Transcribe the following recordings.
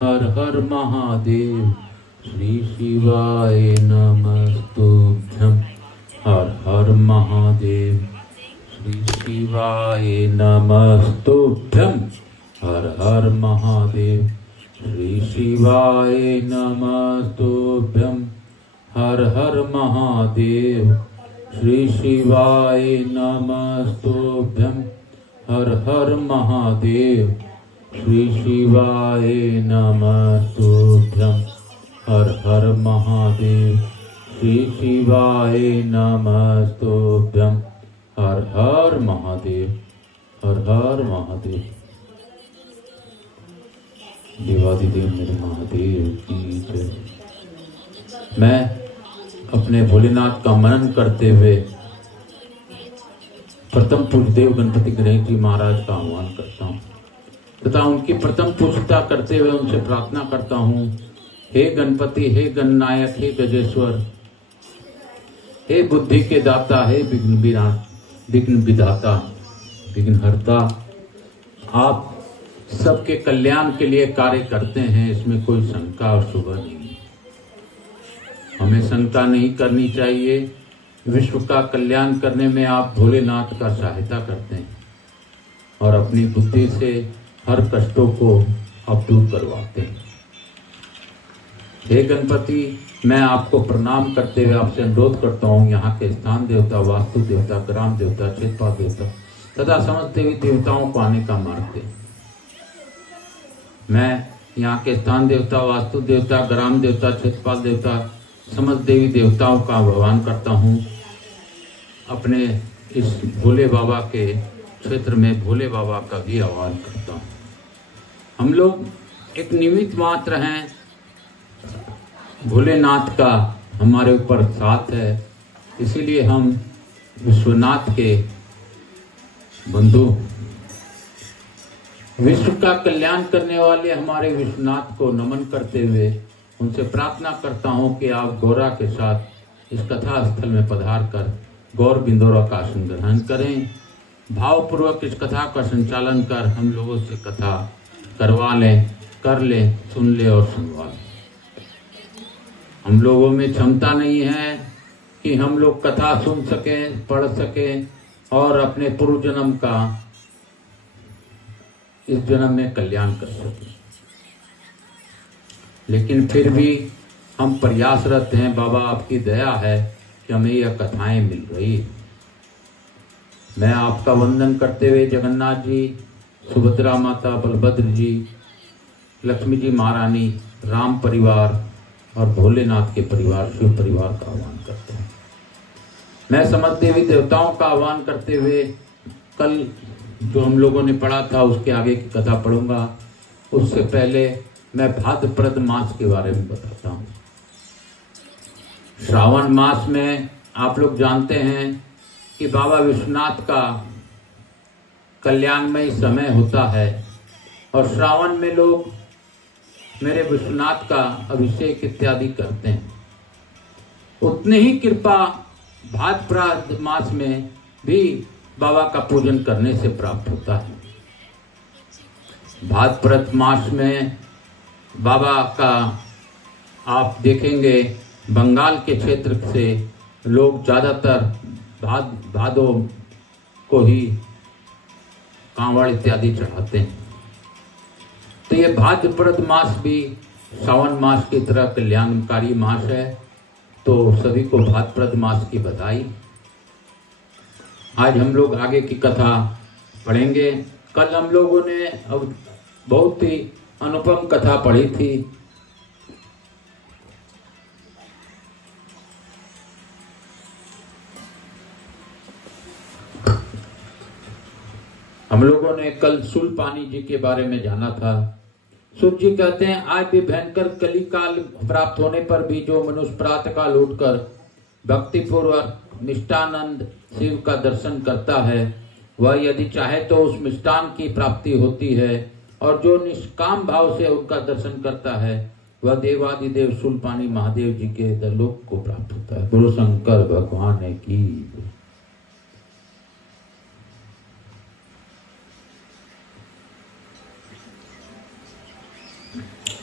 हर हर महादेव। श्री शिवाय नमस्तुभ्यं। हर हर महादेव। श्री शिवाय नमस्तुभ्यं। हर हर महादेव। श्री शिवाय नमस्तुभ्यं। हर हर महादेव। श्री शिवाय नमस्तुभ्यं। हर हर महादेव। श्री शिवाय नमस्तुभ्यं। हर हर महादेव। श्री शिवाय नमस्तुभ्यं। हर हर महादेव। हर हर महादेव। देवादिदेव मेरे महादेव की जय। मैं अपने भोलेनाथ का मनन करते हुए प्रथम पूज्य देव गणपति गणेश जी महाराज का आह्वान करता हूँ तथा उनकी प्रथम पूजता करते हुए उनसे प्रार्थना करता हूँ, हे गणपति, हे गणनायक, हे गजेश्वर, हे बुद्धि के दाता, हे विघ्न विधाता, विघ्नहर्ता, आप सबके कल्याण के लिए कार्य करते हैं, इसमें कोई शंका और शुभ नहीं है। हमें शंका नहीं करनी चाहिए। विश्व का कल्याण करने में आप भोलेनाथ का सहायता करते हैं और अपनी बुद्धि से हर कष्टों को आप दूर करवाते हैं। हे गणपति, मैं आपको प्रणाम करते हुए आपसे अनुरोध करता हूँ, यहाँ के स्थान देवता, वास्तु देवता, ग्राम देवता, क्षेत्रपाल देवता तथा समस्त देवी देवताओं को आने का मार्ग दें। मैं यहाँ के स्थान देवता, वास्तु देवता, ग्राम देवता, क्षेत्रपाल देवता, समस्त देवी देवताओं का आह्वान करता हूँ। अपने इस भोले बाबा के क्षेत्र में भोले बाबा का भी आह्वान करता हूँ। हम लोग एक निमित्त मात्र हैं। भोलेनाथ का हमारे ऊपर साथ है, इसीलिए हम विश्वनाथ के बंधु, विश्व का कल्याण करने वाले हमारे विश्वनाथ को नमन करते हुए उनसे प्रार्थना करता हूं कि आप गौरा के साथ इस कथा स्थल में पधार कर गौर बिंदोरा का आसन ग्रहण करें। भावपूर्वक इस कथा का संचालन कर हम लोगों से कथा करवा लें, कर लें, सुन ले और सुनवा लें। हम लोगों में क्षमता नहीं है कि हम लोग कथा सुन सकें, पढ़ सकें और अपने पूर्व जन्म का इस जन्म में कल्याण कर सकें, लेकिन फिर भी हम प्रयासरत हैं। बाबा आपकी दया है कि हमें यह कथाएं मिल रही है। मैं आपका वंदन करते हुए जगन्नाथ जी, सुभद्रा माता, बलभद्र जी, लक्ष्मी जी महारानी, राम परिवार और भोलेनाथ के परिवार, शिव परिवार का आह्वान करते हैं। मैं समस्त देवी देवताओं का आह्वान करते हुए कल जो हम लोगों ने पढ़ा था उसके आगे की कथा पढ़ूंगा। उससे पहले मैं भाद्रपद मास के बारे में बताता हूँ। श्रावण मास में आप लोग जानते हैं कि बाबा विश्वनाथ का कल्याणमय समय होता है और श्रावण में लोग मेरे विश्वनाथ का अभिषेक इत्यादि करते हैं। उतनी ही कृपा भाद्रपद मास में भी बाबा का पूजन करने से प्राप्त होता है। भाद्रपद मास में बाबा का आप देखेंगे बंगाल के क्षेत्र से लोग ज्यादातर भादो को ही कांवड़ इत्यादि चढ़ाते हैं। तो ये भाद्रपद मास भी श्रावण मास की तरह कल्याणकारी मास है। तो सभी को भाद्रपद मास की बधाई। आज हम लोग आगे की कथा पढ़ेंगे। कल हम लोगों ने अब बहुत ही अनुपम कथा पढ़ी थी। हम लोगों ने कल शूलपाणी जी के बारे में जाना था। सूत जी कहते हैं, आज भी भयंकर कली काल प्राप्त होने पर भी जो मनुष्य प्रातः काल उठकर भक्ति पूर्वक मिष्टानंद शिव का दर्शन करता है, वह यदि चाहे तो उस मिष्टान की प्राप्ति होती है, और जो निष्काम भाव से उनका दर्शन करता है वह देवादिदेव शूलपाणी महादेव जी के लोक को प्राप्त होता है। बोलो शंकर भगवान की।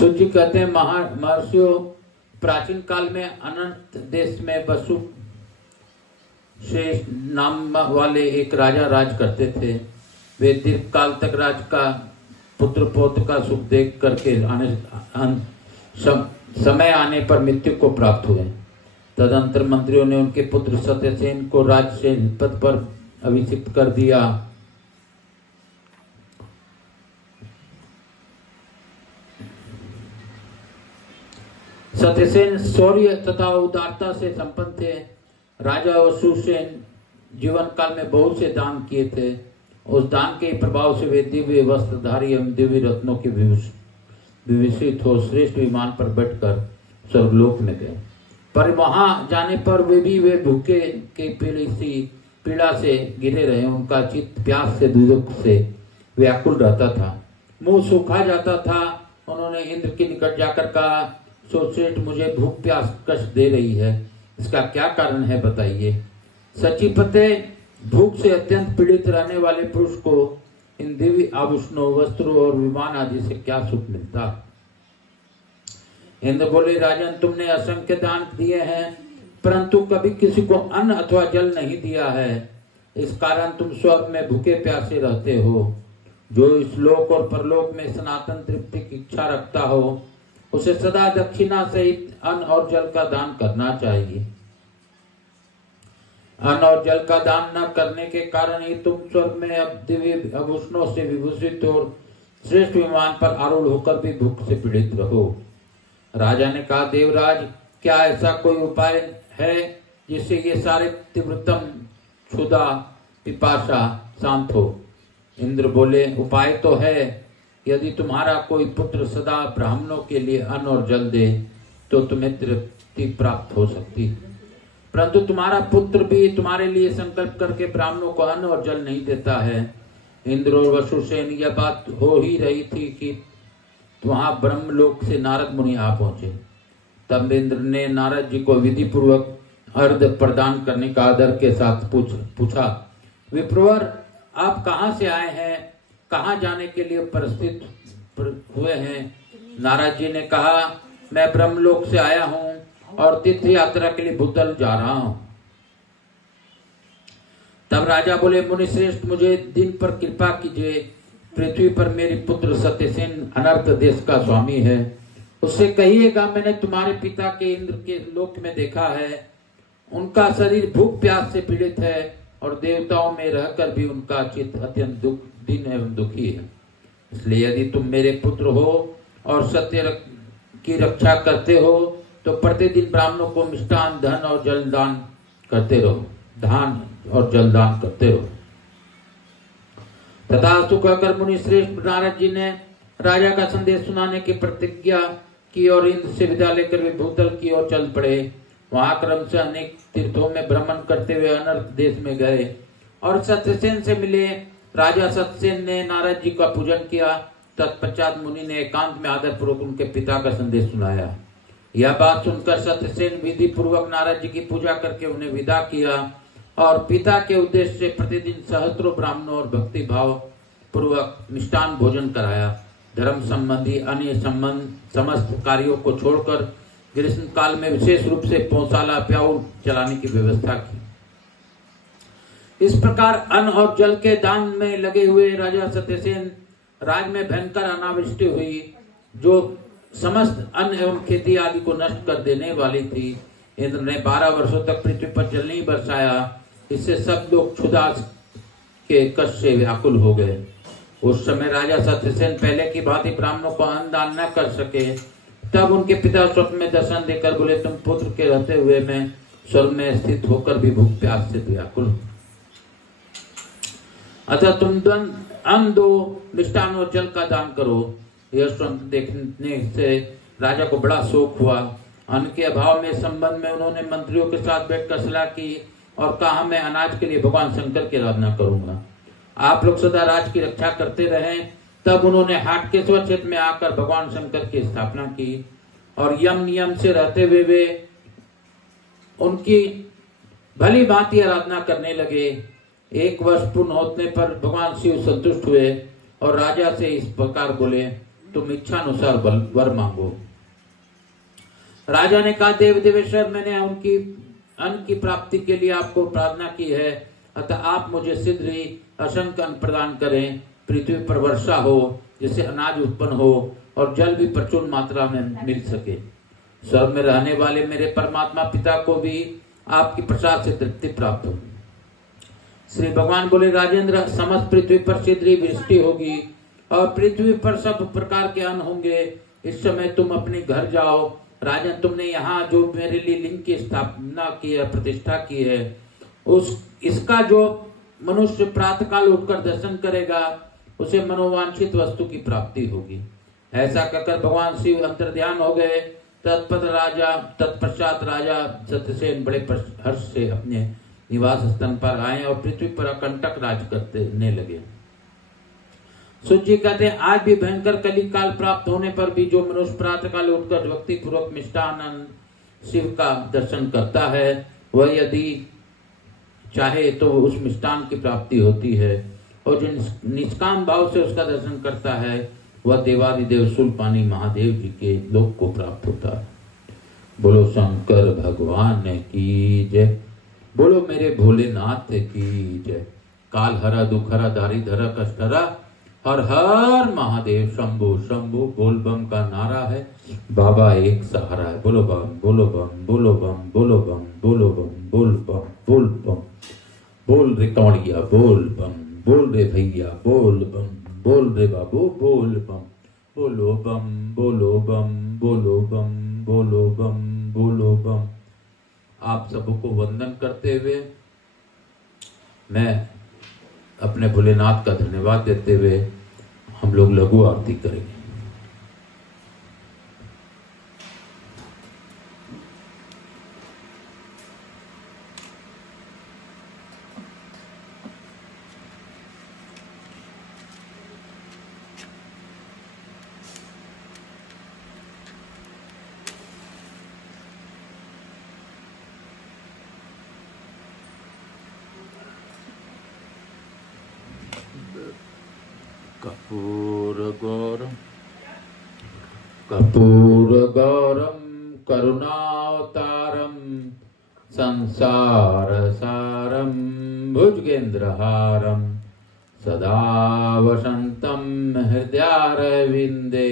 सूची कहते हैं महर्षियों प्राचीन काल में अनंत देश में वसु शेष नाम वाले एक राजा राज करते थे। वे दीर्घ काल तक राज का पुत्र पौत्र का सुख देख करके समय आने पर मृत्यु को प्राप्त हुए। तदंतर मंत्रियों ने उनके पुत्र सत्यसेन को राजसेन पद पर अभिषिक्त कर दिया। सत्यसेन शौर्य तथा उदारता से संपन्न थे। राजा वसुसेन जीवन काल में बहुत से दान किए थे। उस दान के प्रभाव से वे दिव्य वस्त्रधारी एवं दिव्य रत्नों के विभूषित हो श्रेष्ठ विमान पर बैठकर स्वर्गलोक में गए। पर वहां जाने पर वे भूखे के पीड़ा से घिरे रहे। उनका चित्त प्यास से दुख से व्याकुल रहता था, मुंह सूखा जाता था। उन्होंने इंद्र के निकट जाकर कहा, सोचेट मुझे भूख प्यास कष्ट दे रही है, इसका क्या कारण है बताइए। सचिपते भूख से अत्यंत पीड़ित रहने वाले पुरुष को इन दिव्य आभूषणों वस्त्रों और विमान आदि से क्या सुख मिलता। इंद्र बोले, राजन तुमने असंख्य दान दिए हैं परंतु कभी किसी को अन्न अथवा जल नहीं दिया है। इस कारण तुम स्वर्ग में भूखे प्यासे रहते हो। जो इस लोक और परलोक में सनातन तृप्ति की इच्छा रखता हो उसे सदा दक्षिणा सहित अन्न और जल का दान करना चाहिए। अन्न और जल का दान न करने के कारण ही तुम स्वर्ग में अब दिव्य आभूषणों से विभूषित और श्रेष्ठ विमान पर आरूढ़ होकर भी भूख से पीड़ित रहो। राजा ने कहा, देवराज क्या ऐसा कोई उपाय है जिससे ये सारे तीव्रतम क्षुधा पिपासा शांत हो। इंद्र बोले, उपाय तो है। यदि तुम्हारा कोई पुत्र सदा ब्राह्मणों के लिए अन्न और जल दे तो तुम्हें तृप्ति प्राप्त हो सकती है, परंतु तुम्हारा पुत्र भी तुम्हारे लिए संकल्प करके ब्राह्मणों को अन्न और जल नहीं देता है। इंद्र और वसुसेन यह बात हो ही रही थी कि वहां ब्रह्मलोक से नारद मुनि आ पहुंचे। तब इंद्र ने नारद जी को विधि पूर्वक अर्घ प्रदान करने का आदर के साथ पूछा, विप्रवर आप कहाँ से आए हैं, कहाँ जाने के लिए प्रस्थित हुए हैं। नारद जी ने कहा, मैं ब्रह्मलोक से आया हूँ और तीर्थ यात्रा के लिए भूतल जा रहा हूँ। तब राजा बोले, मुनि श्रेष्ठ मुझे दिन पर कृपा कीजिए। पृथ्वी पर मेरे पुत्र सत्यसेन अनर्थ देश का स्वामी है, उससे कहिएगा मैंने तुम्हारे पिता के इंद्र के लोक में देखा है। उनका शरीर भूख प्यास से पीड़ित है और देवताओं में रहकर भी उनका चित्त अत्यंत दीन एवं दुखी है। इसलिए यदि तुम मेरे पुत्र हो और सत्य की रक्षा करते हो तो प्रतिदिन ब्राह्मणों को मिष्टान धन और जलदान करते रहो, धान और जलदान करते रहो। तथास्तु कहकर मुनि श्रेष्ठ नारद जी ने राजा का संदेश सुनाने की प्रतिज्ञा की और इंद्र से विदा लेकर वे भूतल की ओर चल पड़े। वहां क्रम से अनेक तीर्थों में भ्रमण करते हुए अनर्थ देश में गए और सत्यसेन से मिले। राजा सत्यसेन ने नारद जी का पूजन किया। तत्पश्चात मुनि ने एकांत में आदर पूर्वक उनके पिता का संदेश सुनाया। यह बात सुनकर सत्यसेन विधि पूर्वक नारद जी की पूजा करके उन्हें विदा किया और पिता के उद्देश्य से प्रतिदिन सहस्त्रों ब्राह्मणों और भक्ति भाव पूर्वक मिष्टान भोजन कराया। धर्म संबंधी अन्य समस्त कार्यों को छोड़कर ग्रीष्म काल में विशेष रूप से पौशाला प्याऊ चलाने की व्यवस्था की। इस प्रकार अन्न और जल के दान में लगे हुए राजा सत्यसेन राज में भयंकर अनावृष्टि हुई जो समस्त अन्न एवं खेती आदि को नष्ट कर देने वाली थी। इंद्र ने 12 वर्षों तक पृथ्वी पर जल नहीं बरसाया। इससे सब लोग क्षुधा के कष्ट से व्याकुल हो गए। उस समय राजा सत्यसेन पहले की भांति ब्राह्मणों को अन्न दान न कर सके। तब उनके पिता स्वप्न में दर्शन देकर बोले, तुम पुत्र के रहते हुए मैं स्वर्ग में स्थित होकर भी भूख प्यास से व्याकुल हूं, अतः तुम अन्न दो, मिष्टान और जल का दान करो। यह स्वप्न देखने से राजा को बड़ा शोक हुआ। अन्न के अभाव में संबंध में उन्होंने मंत्रियों के साथ बैठकर सलाह की और कहा, मैं अनाज के लिए भगवान शंकर की आराधना करूंगा, आप लोग सदा राज की रक्षा करते रहें। तब उन्होंने हाट के क्षेत्र में आकर भगवान शंकर की स्थापना की और यम नियम से रहते हुए वे उनकी भली भांति आराधना करने लगे। 1 वर्ष पूर्ण होने पर भगवान शिव संतुष्ट हुए और राजा से इस प्रकार बोले, तुम इच्छानुसार वर मांगो। राजा ने कहा, देव देवेश्वर, मैंने उनकी अन्न की प्राप्ति के लिए आपको प्रार्थना की है, अतः आप मुझे शीघ्र ही असंख्य अन्न प्रदान करें। पृथ्वी पर वर्षा हो जिससे अनाज उत्पन्न हो और जल भी प्रचुर मात्रा में मिल सके। स्वर्ग में रहने वाले मेरे परमात्मा पिता को भी आपकी प्रसाद से तृप्ति प्राप्त हो। श्री भगवान बोले, राजेंद्र, समस्त पृथ्वी पर शीघ्र ही वृष्टि होगी और पृथ्वी पर सब प्रकार के अन्न होंगे। इस समय तुम अपने घर जाओ। राजन, तुमने यहाँ जो मेरे लिए लिंग की स्थापना की है, प्रतिष्ठा की है, इसका जो मनुष्य प्रातःकाल उठकर दर्शन करेगा उसे मनोवांछित वस्तु की प्राप्ति होगी। ऐसा कहकर भगवान शिव अंतर्ध्यान हो गए। तत्पश्चात राजा सत्यसेन बड़े हर्ष से अपने निवास स्थान पर आए और पृथ्वी पर अकंटक राज करने लगे। सूत जी कहते हैं, आज भी भयंकर कली काल प्राप्त होने पर भी जो मनुष्य प्रातःकाल उठकर भक्ति पूर्वक मिष्टान शिव का दर्शन करता है, वह यदि चाहे तो उस मिष्टान की प्राप्ति होती है, और जो निष्काम भाव से उसका दर्शन करता है वह देवादिदेव शूलपाणी महादेव जी के लोक को प्राप्त होता है। बोलो शंकर भगवान की जय, बोलो मेरे भोलेनाथ की जय। काल हरा दुख हरा दारी धरा कष्ट हरा, हर हर महादेव शंभो शंभो। बोल बम का नारा है, बाबा एक सहारा है। बोलो बम, बोलो बम, बोलो बम, बोलो बम, बोलो बम, बोल बम, बोल बम। बोल रे कौड़िया बोल बम, बोल रे भैया बोल बम, बोल रे बाबू बोल बम। बोलो बम, बोलो बम, बोलो बम, बोलो बम, बोलो बम। आप सबको वंदन करते हुए मैं अपने भोलेनाथ का धन्यवाद देते हुए हम लोग लघु आरती करेंगे। कपूरगौरम करुणावतारम संसार सारम भुजगेंद्रहारम सदा वसंतम हृदयारविंदे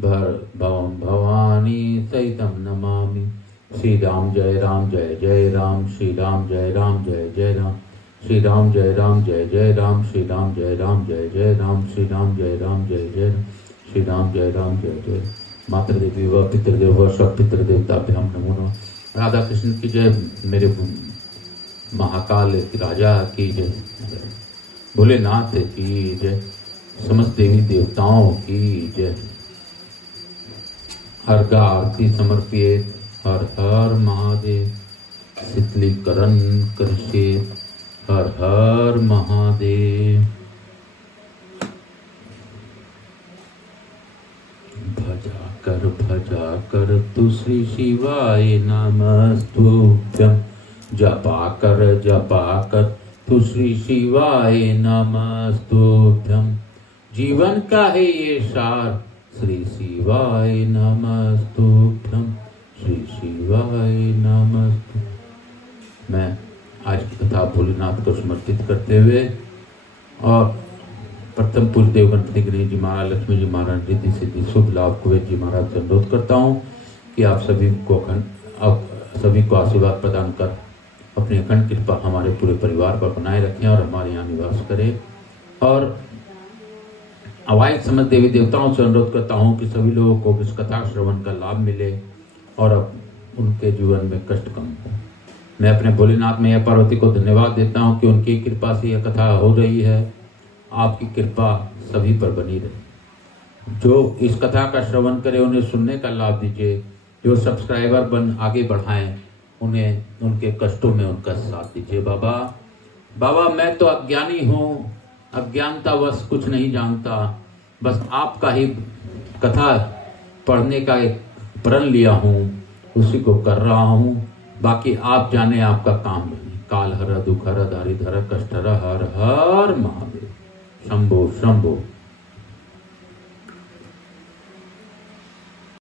भवम भवानी सहितम नमामि। श्री राम जय राम जय जय राम, श्री राम जय राम जय जय राम, श्री राम जय राम जय जय राम, श्री राम जय राम जय जय राम, श्री राम जय राम जय जय राम, श्री राम जय राम जय जय। मातृदेवी व पितृदेव व सब पितृदेवताभ्याम नमो नमः। राधा कृष्ण की जय, मेरे महाकाल राजा की जय, भोलेनाथ की जय, समस्त देवी देवताओं की जय। हर आरती समर्पित, हर हर महादेव। शीतलीकरण करके, हर हर महादेव। भजा कर तु श्री शिवाय नमस्तुभ्यं, जपा कर तु श्री शिवाय नमस्तुभ्यं। जीवन का है ये सार, श्री शिवाय नमस्तुभ्यं, श्री शिवाय नमस्तु। मैं आज की कथा भोलेनाथ को समर्पित करते हुए और प्रथम पूज्य देव गणपति गणेश जी महाराज, लक्ष्मी जी महाराज, रिद्धि सिद्धि शुभ लाभ कुबेर जी महाराज से अनुरोध करता हूँ कि आप सभी को आशीर्वाद प्रदान कर अपनी अखंड कृपा हमारे पूरे परिवार पर बनाए रखें और हमारे यहाँ निवास करें। और अवाइद समस्त देवी देवताओं से अनुरोध करता हूँ कि सभी लोगों को इस कथा श्रवण का लाभ मिले और अब उनके जीवन में कष्ट कम हो। मैं अपने भोलेनाथ मैया पार्वती को धन्यवाद देता हूँ कि उनकी कृपा से यह कथा हो रही है। आपकी कृपा सभी पर बनी रहे। जो इस कथा का श्रवण करे उन्हें सुनने का लाभ दीजिए। जो सब्सक्राइबर बन आगे बढ़ाएं उन्हें उनके कष्टों में उनका साथ दीजिए। बाबा मैं तो अज्ञानी हूँ, अज्ञानतावश कुछ नहीं जानता, बस आपका ही कथा पढ़ने का एक प्रण लिया हूँ, उसी को कर रहा हूँ। बाकी आप जाने आपका काम नहीं। काल हरा दुख हरा दारी धरा कष्ट हरा, हर हर महादेव। शंभो शंभो।